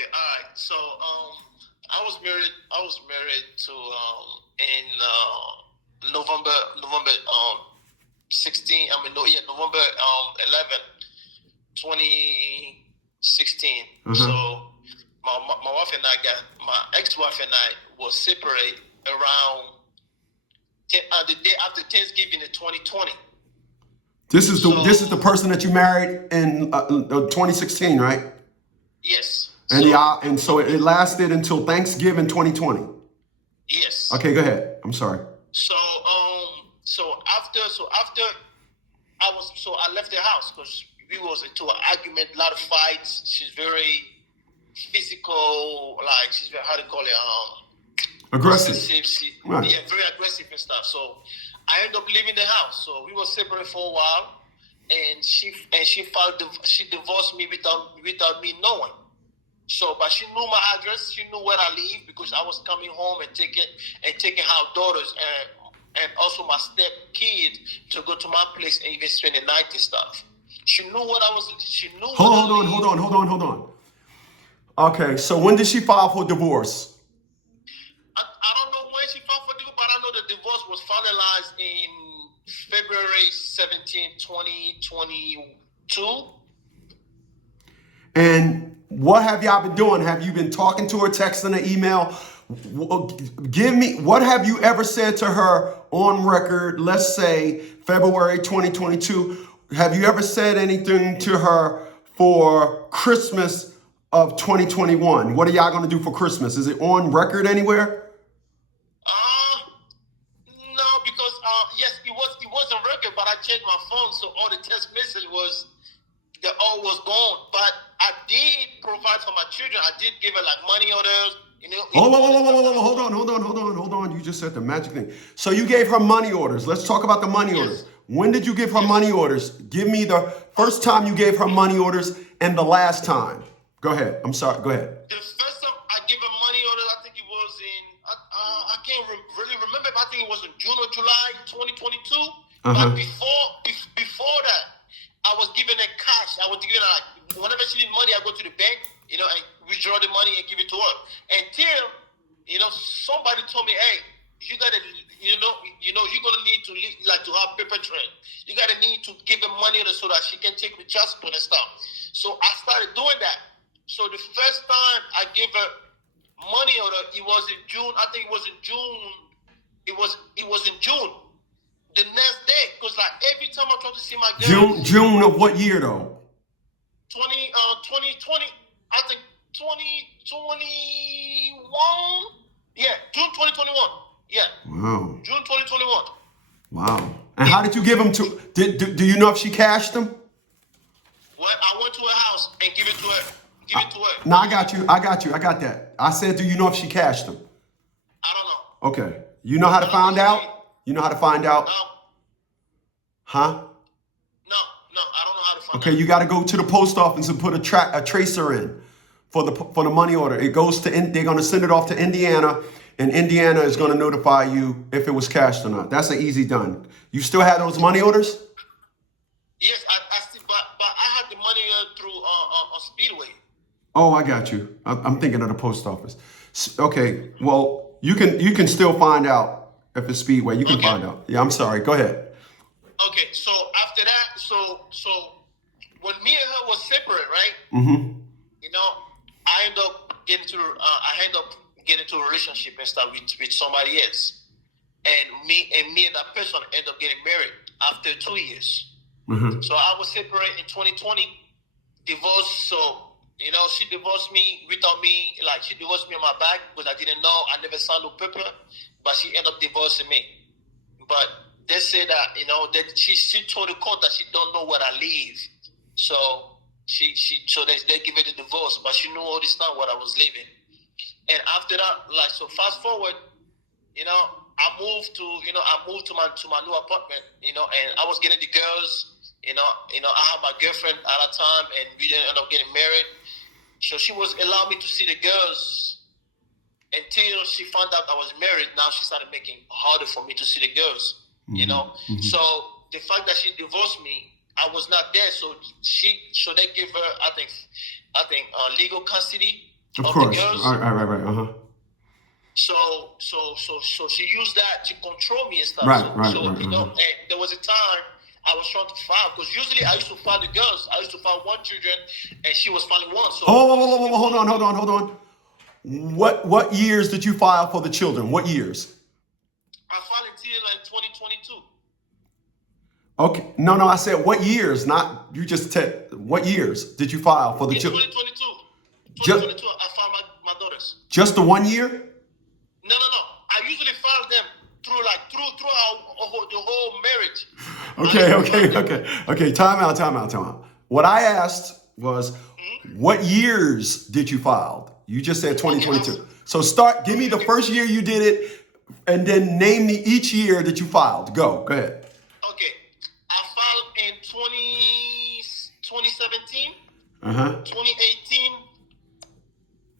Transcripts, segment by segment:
Okay, all right. So, I was married. I was married to in November 16. I mean, no, yeah, November 11, 2016. Uh-huh. So, my wife and I my ex-wife and I was separated around the day after Thanksgiving in 2020. This is the So, person that you married in 2016, right? yes. And So, so it lasted until Thanksgiving 2020. yes. Okay, go ahead. I'm sorry. So after I left the house because we was into an argument, a lot of fights. She's very physical, like she's very, how to call it, Aggressive. possessive. Right. Yeah, very aggressive and stuff. So I ended up leaving the house. So we were separated for a while, and she divorced me without me knowing. So, but she knew my address. She knew where I live because I was coming home and taking her daughters and also my step kid to go to my place and even spend the night and stuff. She knew what I was. She knew. Hold on. Okay, so when did she file for divorce? I don't know when she filed for divorce, but I know the divorce was finalized in February 17, 2022. And what have y'all been doing? Have you been talking to her, texting her, email? Give me, what have you ever said to her on record, let's say February 2022? Have you ever said anything to her for Christmas of 2021? What are y'all going to do for Christmas? Is it on record anywhere? No, because yes, it was a record, but I checked my phone, so all the text message was they all was gone. But I did provide for my children. I did give her like money orders. Hold on. You just said the magic thing. So you gave her money orders. Let's talk about the money orders. When did you give her money orders? Give me the first time you gave her money orders and the last time. Go ahead. I'm sorry. Go ahead. The first time I gave her money orders, I think it was in, I can't really remember, but I think it was in June or July 2022. But before that, I was giving her cash. I was giving her, like, whenever she need money, I go to the bank, and withdraw the money and give it to her. Until, somebody told me, hey, you gotta, you're gonna need to to have paper trail. You gotta need to give her money so that she can take the child support and stuff. So I started doing that. So the first time I gave her money order, it was in June. I think it was in June. It was in June. The next day, because like every time I try to see my girl. June of what year though? 2020. I think 2021. Yeah, June 2021. Yeah. Wow. June 2021. Wow. And how did you give them to? Do you know if she cashed them? Well, I went to her house and give it to her. No, I got you. I got that. I said, do you know if she cashed them? I don't know. Okay. You know how to find out? You know how to find out? No. Huh? No, I don't know how to find out. Okay, you got to go to the post office and put a tracer in for the money order. It goes to, they're going to send it off to Indiana, and Indiana is going to notify you if it was cashed or not. That's an easy done. You still have those money orders? Yes, I still, but I had the money through Speedway. Oh, I got you. I'm thinking of the post office. Okay, well, you can still find out if it's Speedway. You can find out. Yeah, I'm sorry. Go ahead. Okay, so after that, so when me and her was separate, right? Mm-hmm. I end up getting into a relationship and stuff with somebody else, and me and that person end up getting married after 2 years. Mm-hmm. So I was separated in 2020, divorced. So she divorced me without me, like she divorced me on my back because I didn't know. I never signed no paper, but she ended up divorcing me. But they say that that she told the court that she don't know where I live, so they give her the divorce, but she knew all this time what I was living. And after that, so fast forward, I moved to my new apartment, and I was getting the girls, I had my girlfriend at that time, and we didn't end up getting married. So she was allowing me to see the girls until she found out I was married. Now she started making it harder for me to see the girls. Mm-hmm. So the fact that she divorced me, I was not there. So they give her, I think, legal custody Of of the course. girls. Right. So she used that to control me and stuff. Right. And there was a time I was trying to file because usually I used to file the girls. I used to file one children, and she was filing one. So Hold on. What years did you file for the children? What years? I filed until like 2022. Okay. No, I said what years, not you just what years did you file for the In children? 2022, I filed my daughters. Just the 1 year? No. I usually file them through the whole marriage. Okay. Time out. What I asked was, what years did you file? You just said 2022. So give me the first year you did it, and then name me each year that you filed. Go ahead. Okay. I filed in 2017, 2018,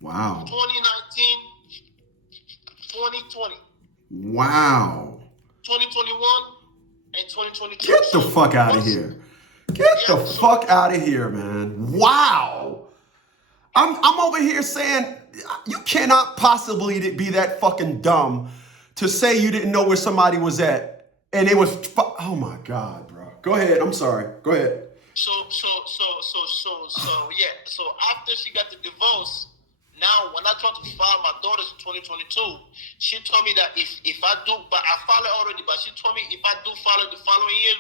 Wow. 2019, 2020, Wow. 2021, and 2022. Get the fuck out of here. Get the fuck out of here, man. Wow. I'm over here saying you cannot possibly be that fucking dumb to say you didn't know where somebody was at. And it was, oh my God, bro. Go ahead. I'm sorry. Go ahead. So after she got the divorce, now when I tried to file my daughters in 2022, she told me that if I do, but I filed it already, but she told me if I do file it the following year,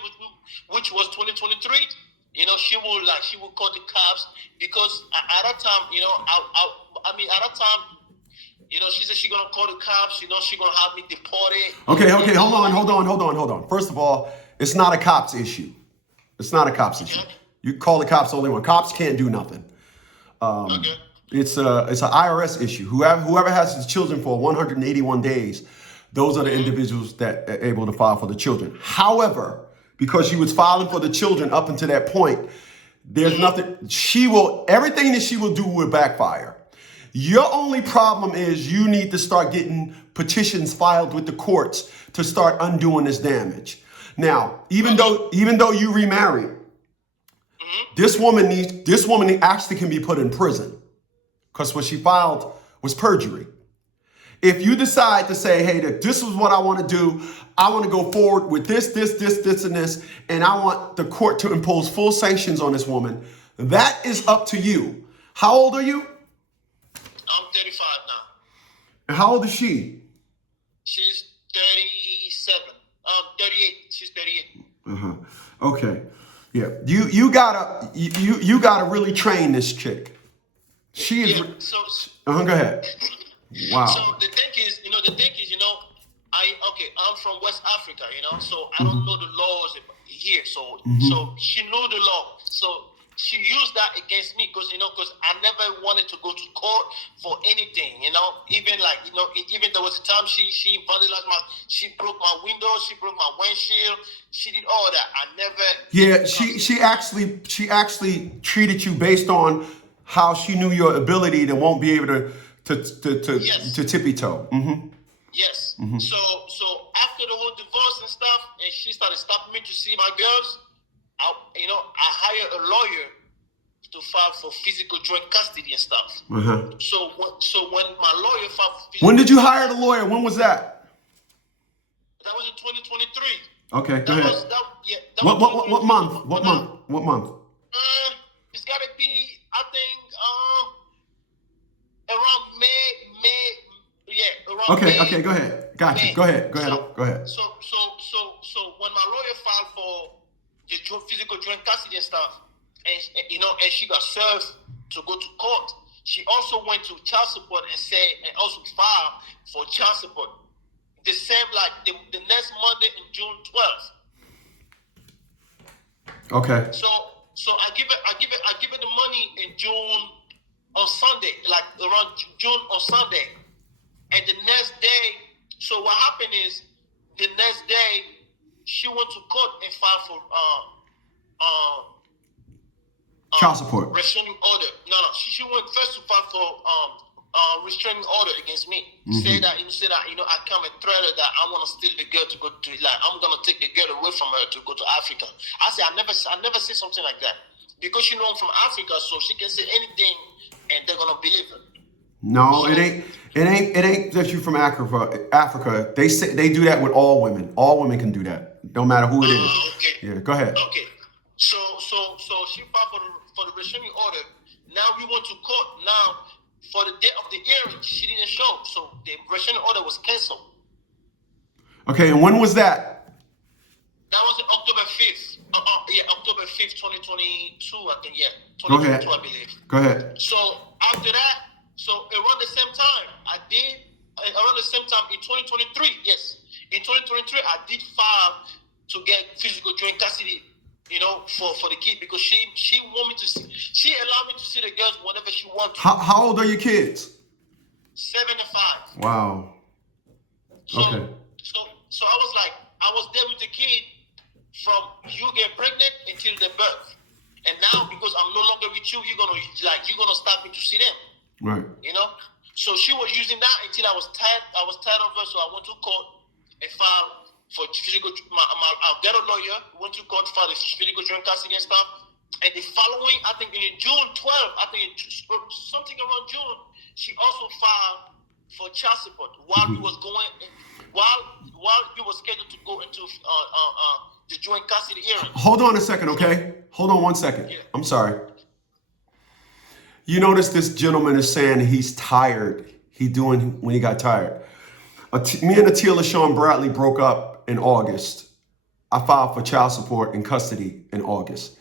which was 2023, she will call the cops because at that time, at that time, she said she's gonna call the cops. She's gonna have me deported. Okay. Hold on. First of all, it's not a cops issue. It's not a cops issue. You call the cops only when cops can't do nothing. Okay. It's an IRS issue. Whoever has his children for 181 days, those are the individuals that are able to file for the children. However, because she was filing for the children up until that point, there's nothing. Everything that she will do will backfire. Your only problem is you need to start getting petitions filed with the courts to start undoing this damage. Now, even though you remarried, this woman actually can be put in prison because what she filed was perjury. If you decide to say, hey, this is what I want to do, I want to go forward with this, and this, and I want the court to impose full sanctions on this woman, that is up to you. How old are you? I'm 35 now. And how old is she? She's 37. 38. She's 38. Okay. Yeah. You gotta really train this chick. She is. Go ahead. Wow. So the thing is, I'm from West Africa, so I don't know the laws here. So she knew the law. So she used that against me because I never wanted to go to court for anything, even there was a time she vandalized she broke my windows, she broke my windshield, she did all that. I never. Yeah, she actually treated you based on how she knew your ability and won't be able to tippy toe. Yes. So after the whole divorce and stuff, and she started stopping me to see my girls, I hired a lawyer to file for physical joint custody and stuff. So when my lawyer filed for physical. When did you hire the lawyer? When was that? That was in 2023. Okay, go ahead. What month? It's got to be, I think, around May. Around May. Okay, go ahead. Gotcha. Go ahead. So when my lawyer filed for the physical joint custody and stuff, and she got served to go to court, she also went to child support and also filed for child support. The same the next Monday in June 12th. Okay. So I give it the money in June on Sunday, around June on Sunday. And the next day, so what happened is the next day she went to court and filed for child support. Restraining order. No. She went first to file for restraining order against me. Say that I come and threaten her that I want to steal the girl to go to I'm gonna take the girl away from her to go to Africa. I said I never say something like that because I'm from Africa, so she can say anything and they're gonna believe her. No, So, it ain't just you from Africa. They do that with all women. All women can do that, no matter who it is. okay, Yeah, go ahead. okay. So she filed for the restraining order. Now we went to court. Now for the day of the hearing, she didn't show, so the restraining order was canceled. Okay, and when was that? That was October 5th. October 5th, 2022, I think. Yeah, Go ahead. 2022, I believe. Go ahead. So after that, so around the same time, around the same time in 2023, yes, in 2023, I did file to get physical joint custody, for the kid, because she want me to see, she allowed me to see the girls whenever she wants to. How old are your kids? 7 and 5. Wow. So, Okay. so I was there with the kid from you get pregnant until the birth, and now because I'm no longer with you, you're gonna stop me to see them. Right. So she was using that until I was tired of her. So I went to court and filed for physical. I'll get a lawyer. Went to court for the physical joint custody and stuff. And the following, I think in June 12th, something around June, she also filed for child support while we was scheduled to go into the joint custody hearing. Hold on a second, okay? Hold on 1 second. Yeah. I'm sorry. You notice this gentleman is saying he's tired. When he got tired. Me and Atia LaShawn Bradley broke up in August. I filed for child support and custody in August.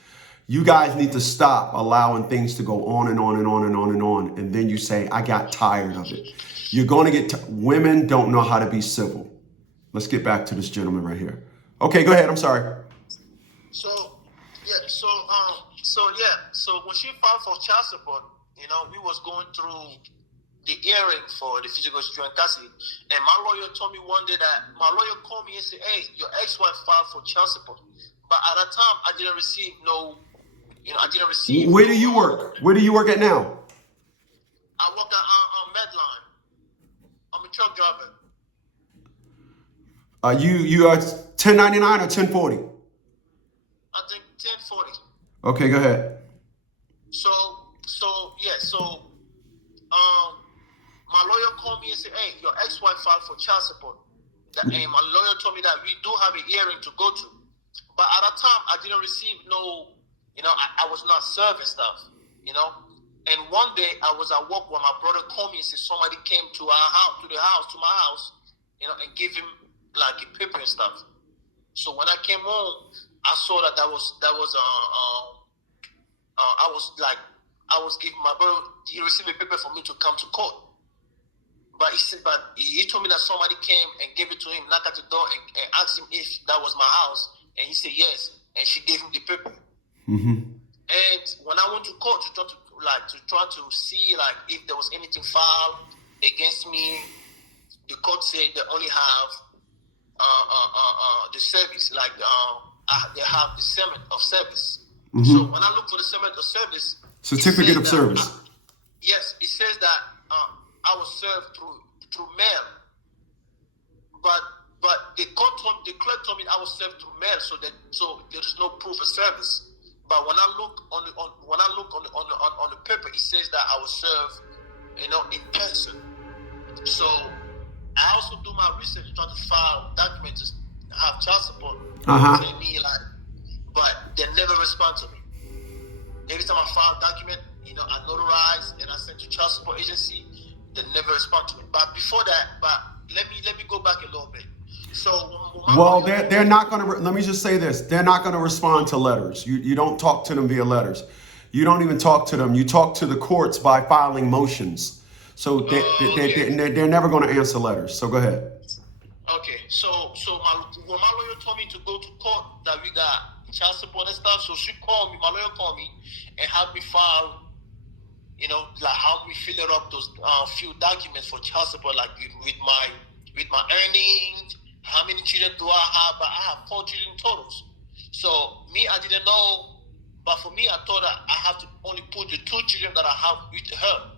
You guys need to stop allowing things to go on and on and on and on and on. And then you say, I got tired of it. You're going to get, women don't know how to be civil. Let's get back to this gentleman right here. Okay, go ahead. I'm sorry. So when she filed for child support, we was going through the hearing for the physical joint custody, and my lawyer told me one day that my lawyer called me and said, "Hey, your ex-wife filed for child support," but at that time I didn't receive Where do you work? Where do you work at now? I work at Medline. I'm a truck driver. You are 1099 or 1040? I think 1040. Okay, go ahead. So my lawyer called me and said, "Hey, your ex-wife filed for child support." And my lawyer told me that we do have a hearing to go to, but at that time I didn't receive I was not served and stuff, And one day I was at work when my brother called me and said somebody came to my house, and gave him like a paper and stuff. So when I came home, I saw that I was giving my brother, he received a paper for me to come to court. But he told me that somebody came and gave it to him, knocked at the door and asked him if that was my house. And he said yes. And she gave him the paper. Mm-hmm. And when I went to court to try to see if there was anything filed against me, the court said they only have the service, they have the certificate of service. Mm-hmm. So when I look for the certificate of service, certificate of service. Yes, it says that I was served through mail, but the clerk told me I was served through mail, so there is no proof of service. But when I look on the paper, it says that I was served, in person. So I also do my research to try to file documents to have child support. Uh-huh. But they never respond to me. Every time I file a document, I notarize and I send to child support agency. They never respond to me. But before that, let me go back a little bit. So they're not going to. Let me just say this: they're not going to respond to letters. You don't talk to them via letters. You don't even talk to them. You talk to the courts by filing motions. So they're never going to answer letters. So go ahead. Okay. So when my lawyer told me to go to court that we got child support and stuff, so my lawyer called me and had me file, how we fill up those few documents for child support, with my earnings, how many children do I have? But I have 4 children totals. So I didn't know, but for me, I thought that I have to only put the 2 children that I have with her.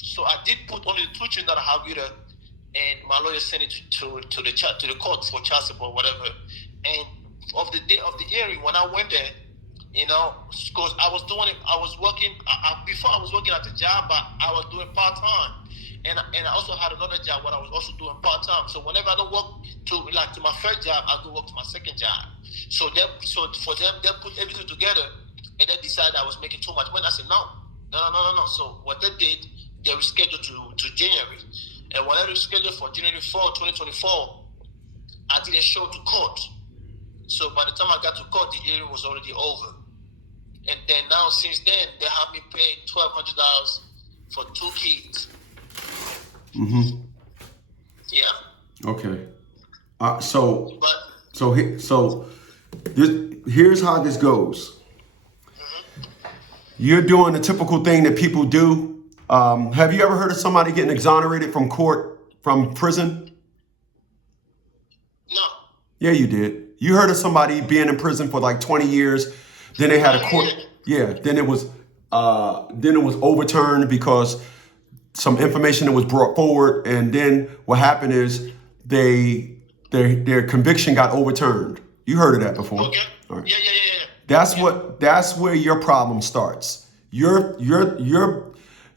So I did put only the 2 children that I have with her, and my lawyer sent it to the court for child support, whatever. And of the day of the hearing, when I went there, because I was working before I was working at the job, but I was doing part-time. and I also had another job what I was also doing part time. So whenever I don't work to my first job, I go work to my second job. So for them, they put everything together and they decided I was making too much money. I said no. So what they did, they rescheduled to January, and when they rescheduled for January 4, 2024, I didn't show to court. So by the time I got to court, the hearing was already over. And then now, since then, they have me pay $1,200 for 2 kids. Mm-hmm. Yeah. Okay. Here's how this goes. You're doing the typical thing that people do. Have you ever heard of somebody getting exonerated from prison? No. Yeah, you did. You heard of somebody being in prison for like 20 years. Then they had a court. Yeah. Then it was overturned because some information that was brought forward. And then what happened is their conviction got overturned. You heard of that before. Okay. All right. Yeah. That's where your problem starts. You're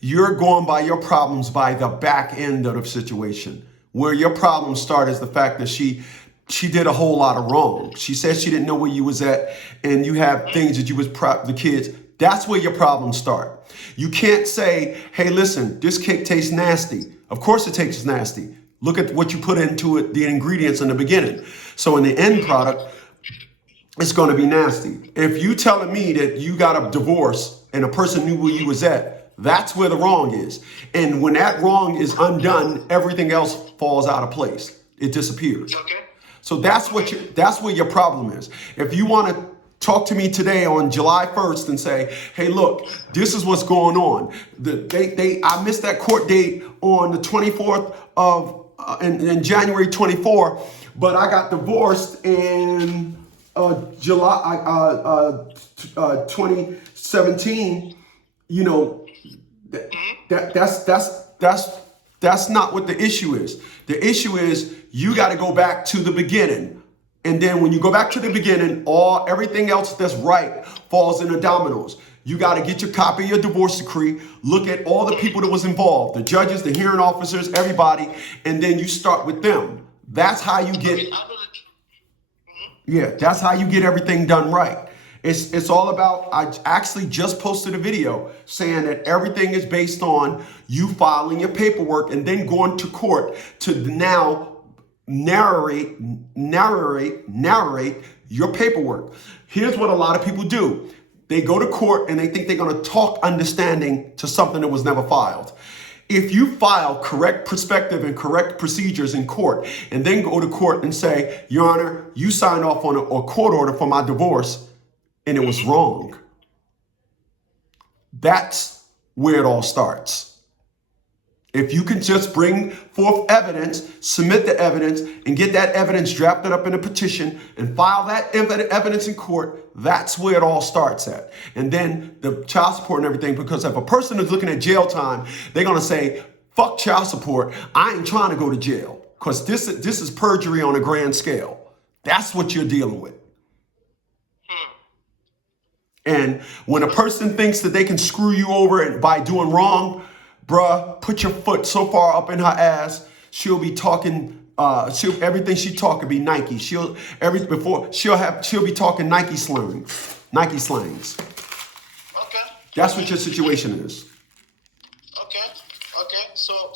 going by your problems by the back end of the situation. Where your problems start is the fact that she did a whole lot of wrong. She said she didn't know where you was at, and you have things that you was the kids. That's where your problems start. You can't say, hey, listen, this cake tastes nasty. Of course it tastes nasty. Look at what you put into it, the ingredients in the beginning. So in the end product, it's going to be nasty. If you telling me that you got a divorce and a person knew where you was at, that's where the wrong is. And when that wrong is undone, everything else falls out of place. It disappears. Okay. So that's where your problem is. If you want to talk to me today on July 1st and say, hey, look, this is what's going on. I missed that court date on the 24th in January 24, but I got divorced in July 2017. You know, that's not what the issue is. The issue is you got to go back to the beginning. And then when you go back to the beginning, everything else that's right falls into dominoes. You got to get your copy of your divorce decree, look at all the people that was involved, the judges, the hearing officers, everybody, and then you start with them. That's how you get, that's how you get everything done right. It's all about, I actually just posted a video saying that everything is based on you filing your paperwork and then going to court to now narrate your paperwork. Here's what a lot of people do. They go to court and they think they're going to talk understanding to something that was never filed. If you file correct perspective and correct procedures in court and then go to court and say, Your Honor, you signed off on a court order for my divorce and it was wrong. That's where it all starts. If you can just bring forth evidence, submit the evidence, and get that evidence drafted up in a petition and file that evidence in court, that's where it all starts at. And then the child support and everything, because if a person is looking at jail time, they're going to say, fuck child support. I ain't trying to go to jail because this is perjury on a grand scale. That's what you're dealing with. And when a person thinks that they can screw you over by doing wrong, bruh, put your foot so far up in her ass, she'll be talking. Everything she talk will be Nike. She'll be talking Nike slangs. Okay. That's what your situation is. Okay. So